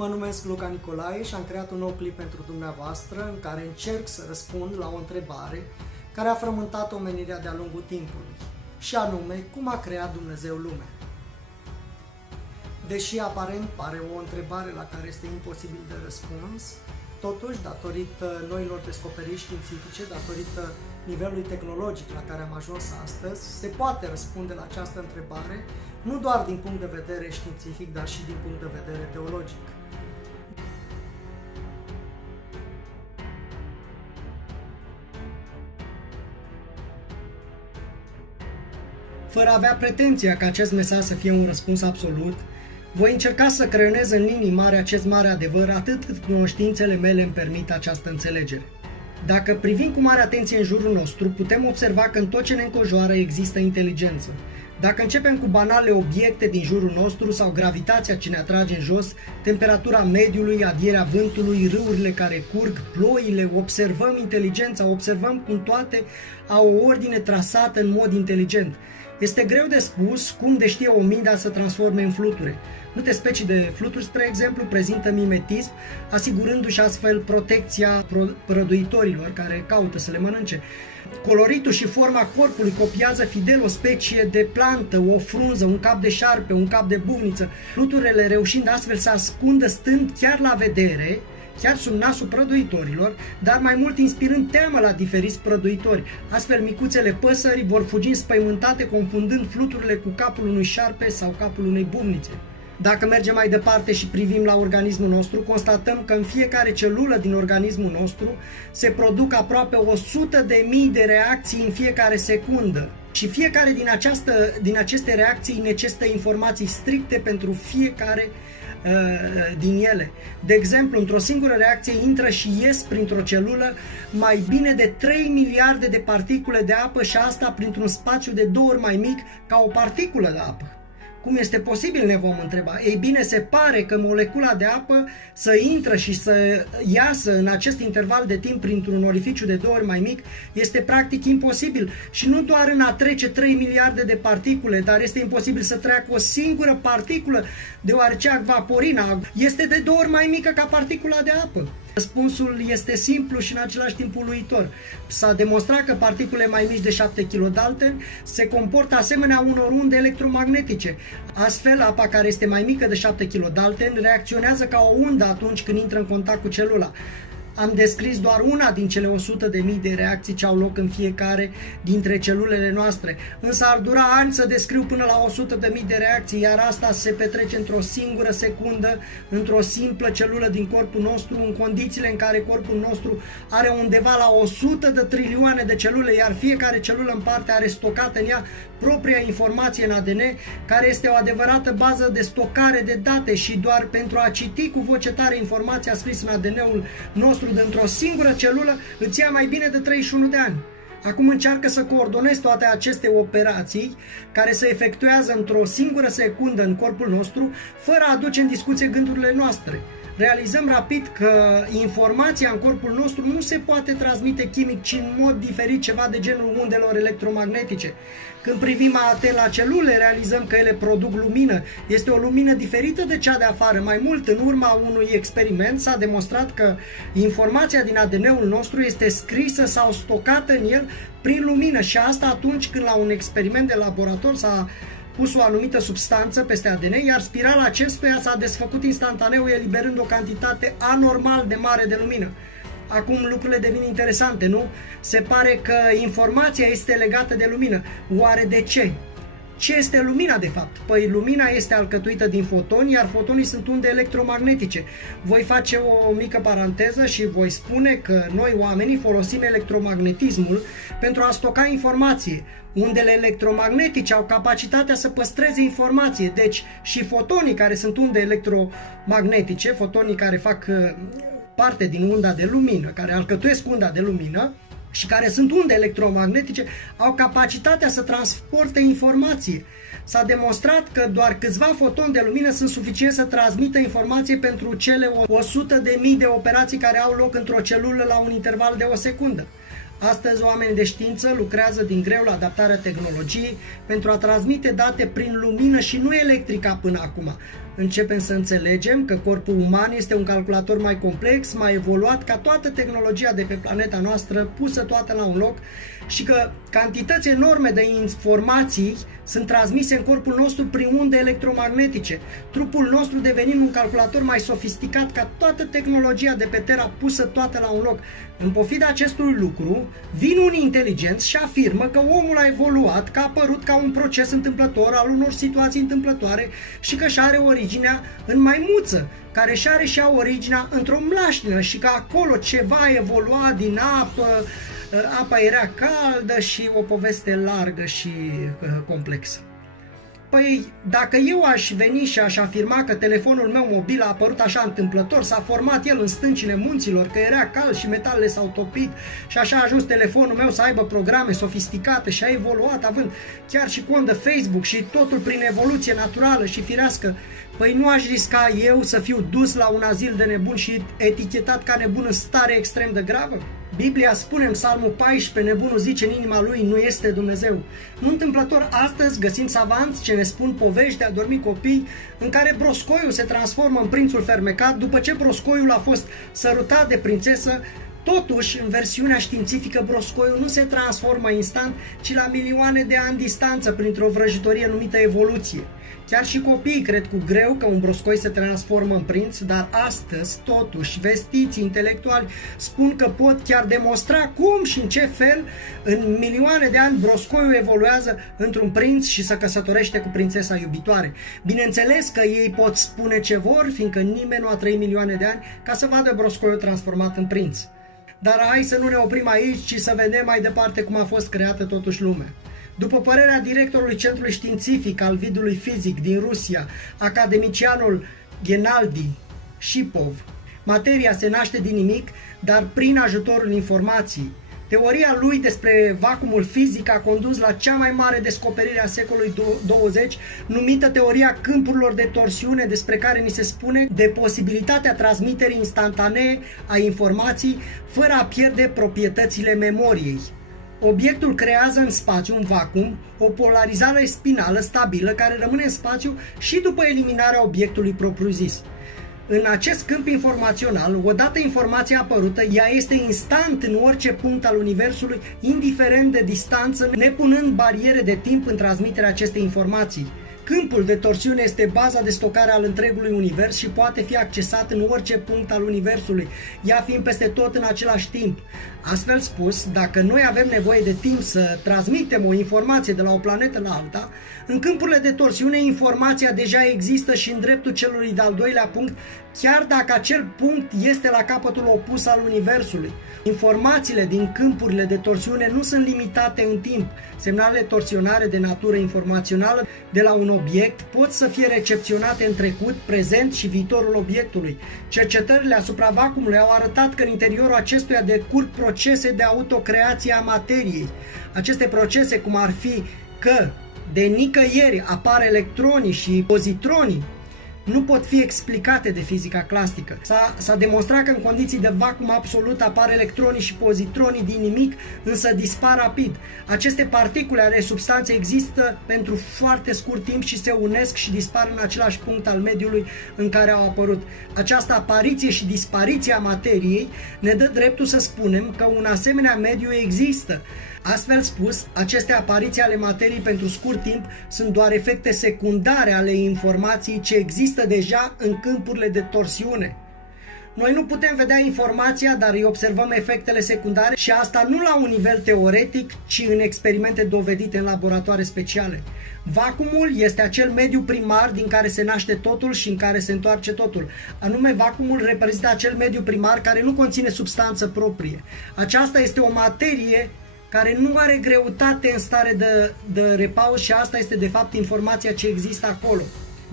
Mă numesc Luca Nicolae și am creat un nou clip pentru dumneavoastră în care încerc să răspund la o întrebare care a frământat omenirea de-a lungul timpului, și anume, cum a creat Dumnezeu lumea? Deși aparent pare o întrebare la care este imposibil de răspuns, totuși, datorită noilor descoperiri științifice, datorită nivelului tehnologic la care am ajuns astăzi, se poate răspunde la această întrebare nu doar din punct de vedere științific, dar și din punct de vedere teologic. Fără a avea pretenția ca acest mesaj să fie un răspuns absolut, voi încerca să creionez în linii mari acest mare adevăr atât cât cunoștințele mele îmi permit această înțelegere. Dacă privim cu mare atenție în jurul nostru, putem observa că în tot ce ne înconjoară există inteligență. Dacă începem cu banale obiecte din jurul nostru sau gravitația ce ne atrage în jos, temperatura mediului, adierea vântului, râurile care curg, ploile, observăm inteligența, observăm cum toate au o ordine trasată în mod inteligent. Este greu de spus cum de știe omintea să transforme în fluture. Multe specii de fluturi, spre exemplu, prezintă mimetism, asigurându-și astfel protecția prăduitorilor care caută să le mănânce. Coloritul și forma corpului copiază fidel o specie de plantă, o frunză, un cap de șarpe, un cap de buvniță, fluturile reușind astfel să ascundă stând chiar la vedere, chiar sub nasul prăduitorilor, dar mai mult inspirând teamă la diferiți prăduitori. Astfel, micuțele păsări vor fugi înspăimântate, confundând fluturile cu capul unui șarpe sau capul unei buvnițe. Dacă mergem mai departe și privim la organismul nostru, constatăm că în fiecare celulă din organismul nostru se produc aproape 100.000 de reacții în fiecare secundă. Și fiecare din aceste reacții necesită informații stricte pentru fiecare din ele. De exemplu, într-o singură reacție intră și ies printr-o celulă mai bine de 3 miliarde de particule de apă, și asta printr-un spațiu de 2 ori mai mic ca o particulă de apă. Cum este posibil, ne vom întreba. Ei bine, se pare că molecula de apă să intră și să iasă în acest interval de timp printr-un orificiu de 2 ori mai mic este practic imposibil. Și nu doar în a trece 3 miliarde de particule, dar este imposibil să treacă o singură particulă, deoarece acvaporina este de 2 ori mai mică ca particula de apă. Răspunsul este simplu și în același timp uluitor. S-a demonstrat că particule mai mici de 7 kilodaltoni se comportă asemenea unor unde electromagnetice. Astfel, apa care este mai mică de 7 kilodaltoni reacționează ca o undă atunci când intră în contact cu celula. Am descris doar una din cele 100.000 de reacții ce au loc în fiecare dintre celulele noastre, însă ar dura ani să descriu până la 100.000 de reacții, iar asta se petrece într-o singură secundă, într-o simplă celulă din corpul nostru, în condițiile în care corpul nostru are undeva la 100 de trilioane de celule, iar fiecare celulă în parte are stocată în ea propria informație în ADN, care este o adevărată bază de stocare de date, și doar pentru a citi cu voce tare informația scrisă în ADN-ul nostru dintr-o singură celulă îți ia mai bine de 31 de ani. Acum încearcă să coordonezi toate aceste operații care se efectuează într-o singură secundă în corpul nostru, fără a aduce în discuție gândurile noastre. Realizăm rapid că informația în corpul nostru nu se poate transmite chimic, ci în mod diferit, ceva de genul undelor electromagnetice. Când privim atent la celule, realizăm că ele produc lumină. Este o lumină diferită de cea de afară. Mai mult, în urma unui experiment s-a demonstrat că informația din ADN-ul nostru este scrisă sau stocată în el prin lumină, și asta atunci când la un experiment de laborator s-a pus o anumită substanță peste ADN, iar spirala acestuia s-a desfăcut instantaneu, eliberând o cantitate anormal de mare de lumină. Acum lucrurile devin interesante, nu? Se pare că informația este legată de lumină. Oare de ce? Ce este lumina, de fapt? Păi lumina este alcătuită din fotoni, iar fotonii sunt unde electromagnetice. Voi face o mică paranteză și voi spune că noi, oamenii, folosim electromagnetismul pentru a stoca informație. Undele electromagnetice au capacitatea să păstreze informație, deci și fotonii care sunt unde electromagnetice, fotonii care fac parte din unda de lumină, care alcătuiesc unda de lumină și care sunt unde electromagnetice, au capacitatea să transporte informație. S-a demonstrat că doar câțiva fotoni de lumină sunt suficienți să transmită informație pentru cele 100.000 de operații care au loc într-o celulă la un interval de o secundă. Astăzi, oamenii de știință lucrează din greu la adaptarea tehnologiei pentru a transmite date prin lumină și nu electrica până acum. Începem să înțelegem că corpul uman este un calculator mai complex, mai evoluat ca toată tehnologia de pe planeta noastră, pusă toată la un loc, și că cantități enorme de informații sunt transmise în corpul nostru prin unde electromagnetice, trupul nostru devenind un calculator mai sofisticat ca toată tehnologia de pe Terra pusă toată la un loc. În pofida acestui lucru, vin unii inteligenți și afirmă că omul a evoluat, că a apărut ca un proces întâmplător al unor situații întâmplătoare și că și are originea în maimuță, care și are și originea într-o mlaștină și că acolo ceva a evoluat din apă, apa era caldă și o poveste largă și complexă. Păi, dacă eu aș veni și aș afirma că telefonul meu mobil a apărut așa întâmplător, s-a format el în stâncile munților, că era cald și metalele s-au topit și așa a ajuns telefonul meu să aibă programe sofisticate și a evoluat având chiar și cont de Facebook și totul prin evoluție naturală și firească, păi nu aș risca eu să fiu dus la un azil de nebun și etichetat ca nebun în stare extrem de gravă? Biblia spune în Psalmul 14, nebunul zice în inima lui, nu este Dumnezeu. Nu întâmplător, astăzi găsim savanți ce ne spun povești de a dormi copii în care broscoiul se transformă în prințul fermecat după ce broscoiul a fost sărutat de prințesă. Totuși, în versiunea științifică, broscoiul nu se transformă instant, ci la milioane de ani distanță printr-o vrăjitorie numită evoluție. Chiar și copiii cred cu greu că un broscoi se transformă în prinț, dar astăzi, totuși, vestiții intelectuali spun că pot chiar demonstra cum și în ce fel, în milioane de ani, broscoiul evoluează într-un prinț și se căsătorește cu prințesa iubitoare. Bineînțeles că ei pot spune ce vor, fiindcă nimeni nu a trăit milioane de ani ca să vadă broscoiul transformat în prinț. Dar hai să nu ne oprim aici, ci să vedem mai departe cum a fost creată totuși lumea. După părerea directorului Centrului Științific al Vidului Fizic din Rusia, academicianul Gennady Shipov, materia se naște din nimic, dar prin ajutorul informației. Teoria lui despre vacuumul fizic a condus la cea mai mare descoperire a secolului 20, numită teoria câmpurilor de torsiune, despre care ni se spune de posibilitatea transmiterii instantanee a informației fără a pierde proprietățile memoriei. Obiectul creează în spațiu un vacuum, o polarizare spinală stabilă care rămâne în spațiu și după eliminarea obiectului propriu-zis. În acest câmp informațional, odată informația apărută, ea este instant în orice punct al universului, indiferent de distanță, nepunând bariere de timp în transmiterea acestei informații. Câmpul de torsiune este baza de stocare al întregului univers și poate fi accesat în orice punct al universului, ea fiind peste tot în același timp. Astfel spus, dacă noi avem nevoie de timp să transmitem o informație de la o planetă la alta, în câmpurile de torsiune informația deja există și în dreptul celui de-al doilea punct, chiar dacă acel punct este la capătul opus al universului. Informațiile din câmpurile de torsiune nu sunt limitate în timp. Semnalele torsionare de natură informațională de la un obiect pot să fie recepționate în trecut, prezent și viitorul obiectului. Cercetările asupra vacuumului au arătat că în interiorul acestuia decurg procese de autocreație a materiei. Aceste procese, cum ar fi că de nicăieri apar electronii și pozitronii, nu pot fi explicate de fizica clasică. S-a demonstrat că în condiții de vacuum absolut apar electronii și pozitronii din nimic, însă dispar rapid. Aceste particule ale substanței există pentru foarte scurt timp și se unesc și dispar în același punct al mediului în care au apărut. Această apariție și dispariție a materiei ne dă dreptul să spunem că un asemenea mediu există. Astfel spus, aceste apariții ale materiei pentru scurt timp sunt doar efecte secundare ale informației ce există deja în câmpurile de torsiune. Noi nu putem vedea informația, dar îi observăm efectele secundare și asta nu la un nivel teoretic, ci în experimente dovedite în laboratoare speciale. Vacuumul este acel mediu primar din care se naște totul și în care se întoarce totul. Anume, vacuumul reprezintă acel mediu primar care nu conține substanță proprie. Aceasta este o materie care nu are greutate în stare de repaus și asta este de fapt informația ce există acolo.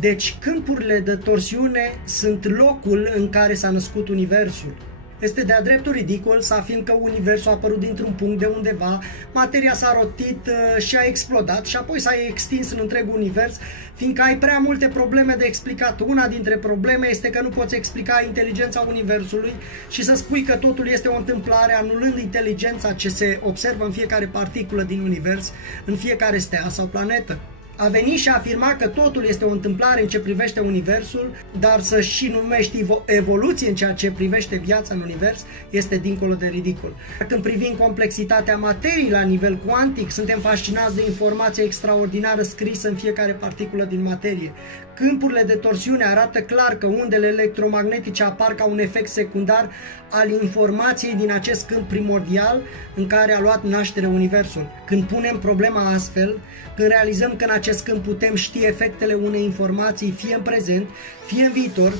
Deci câmpurile de torsiune sunt locul în care s-a născut universul. Este de-a dreptul ridicol să afirm că universul a apărut dintr-un punct de undeva, materia s-a rotit și a explodat și apoi s-a extins în întregul univers, fiindcă ai prea multe probleme de explicat. Una dintre probleme este că nu poți explica inteligența universului și să spui că totul este o întâmplare, anulând inteligența ce se observă în fiecare particulă din univers, în fiecare stea sau planetă. A veni și a afirma că totul este o întâmplare în ce privește universul, dar să și numești evoluție în ceea ce privește viața în univers, este dincolo de ridicol. Când privim complexitatea materiei la nivel cuantic, suntem fascinați de informația extraordinară scrisă în fiecare particulă din materie. Câmpurile de torsiune arată clar că undele electromagnetice apar ca un efect secundar al informației din acest câmp primordial în care a luat naștere universul. Când punem problema astfel, când realizăm că în acest câmp putem ști efectele unei informații fie în prezent, fie în viitor,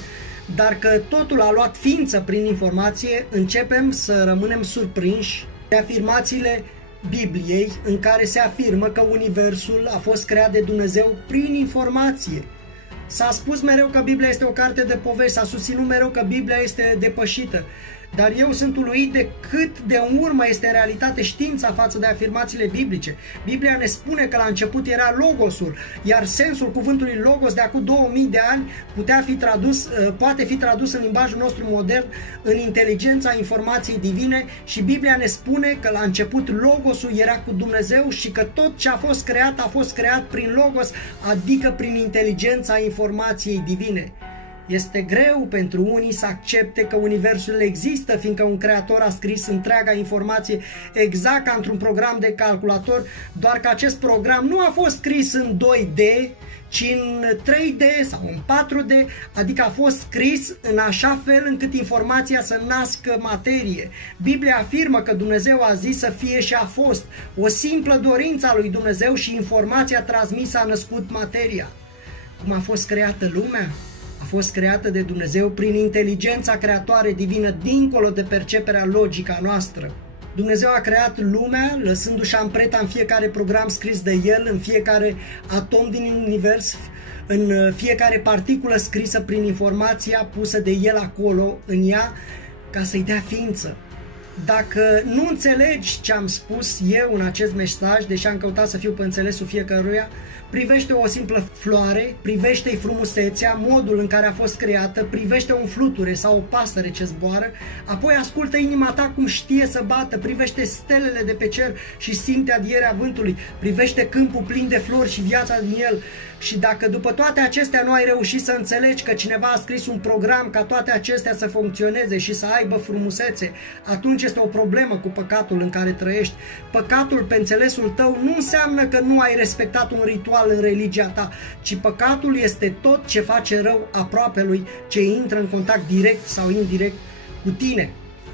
dar că totul a luat ființă prin informație, începem să rămânem surprinși de afirmațiile Bibliei în care se afirmă că universul a fost creat de Dumnezeu prin informație. S-a spus mereu că Biblia este o carte de povești, s-a susținut mereu că Biblia este depășită, dar eu sunt uluit de cât de în urmă este în realitate știința față de afirmațiile biblice. Biblia ne spune că la început era Logosul, iar sensul cuvântului Logos de acum 2000 de ani poate fi tradus în limbajul nostru modern în inteligența informației divine și Biblia ne spune că la început Logosul era cu Dumnezeu și că tot ce a fost creat prin Logos, adică prin inteligența informației divine. Este greu pentru unii să accepte că universul există, fiindcă un creator a scris întreaga informație exact ca într-un program de calculator, doar că acest program nu a fost scris în 2D, ci în 3D sau în 4D, adică a fost scris în așa fel încât informația să nască materie. Biblia afirmă că Dumnezeu a zis să fie și a fost. O simplă dorință a lui Dumnezeu și informația transmisă a născut materia. Cum a fost creată lumea? A fost creată de Dumnezeu prin inteligența creatoare divină, dincolo de perceperea logică a noastră. Dumnezeu a creat lumea, lăsându-și amprenta în fiecare program scris de El, în fiecare atom din univers, în fiecare particulă scrisă prin informația pusă de El acolo, în ea, ca să-i dea ființă. Dacă nu înțelegi ce am spus eu în acest mesaj, deși am căutat să fiu pe înțelesul fiecăruia, privește o simplă floare, privește-i frumusețea, modul în care a fost creată, privește un fluture sau o pasăre ce zboară, apoi ascultă inima ta cum știe să bată, privește stelele de pe cer și simte adierea vântului, privește câmpul plin de flori și viața din el. Și dacă după toate acestea nu ai reușit să înțelegi că cineva a scris un program ca toate acestea să funcționeze și să aibă frumusețe, atunci este o problemă cu păcatul în care trăiești. Păcatul pe înțelesul tău nu înseamnă că nu ai respectat un ritual în religia ta, ci păcatul este tot ce face rău aproapelui, ce intră în contact direct sau indirect cu tine.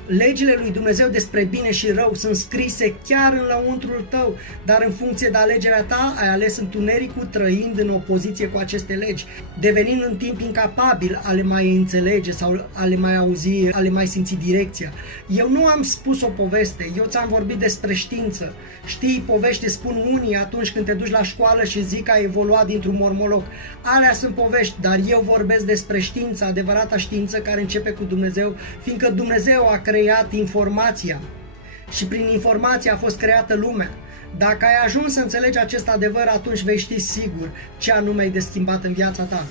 Legile lui Dumnezeu despre bine și rău sunt scrise chiar în lăuntrul tău, dar în funcție de alegerea ta ai ales întunericul, trăind în opoziție cu aceste legi, devenind în timp incapabil a le mai înțelege sau a le mai auzi, a le mai simți direcția. Eu nu am spus o poveste, eu ți-am vorbit despre știință. Știi, povești spun unii atunci când te duci la școală și zic că ai evoluat dintr-un mormoloc. Alea sunt povești, dar eu vorbesc despre știință, adevărata știință care începe cu Dumnezeu, fiindcă Dumnezeu a creat informația și prin informație a fost creată lumea. Dacă ai ajuns să înțelegi acest adevăr, atunci vei ști sigur ce anume ai de schimbat în viața ta.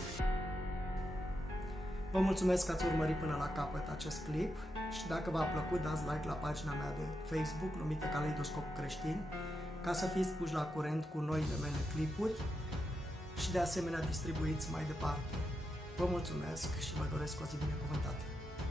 Vă mulțumesc că ați urmărit până la capăt acest clip și dacă v-a plăcut, dați like la pagina mea de Facebook numită Caleidoscop Creștin, ca să fiți puși la curent cu noile mele clipuri și de asemenea distribuiți mai departe. Vă mulțumesc și vă doresc o zi binecuvântată.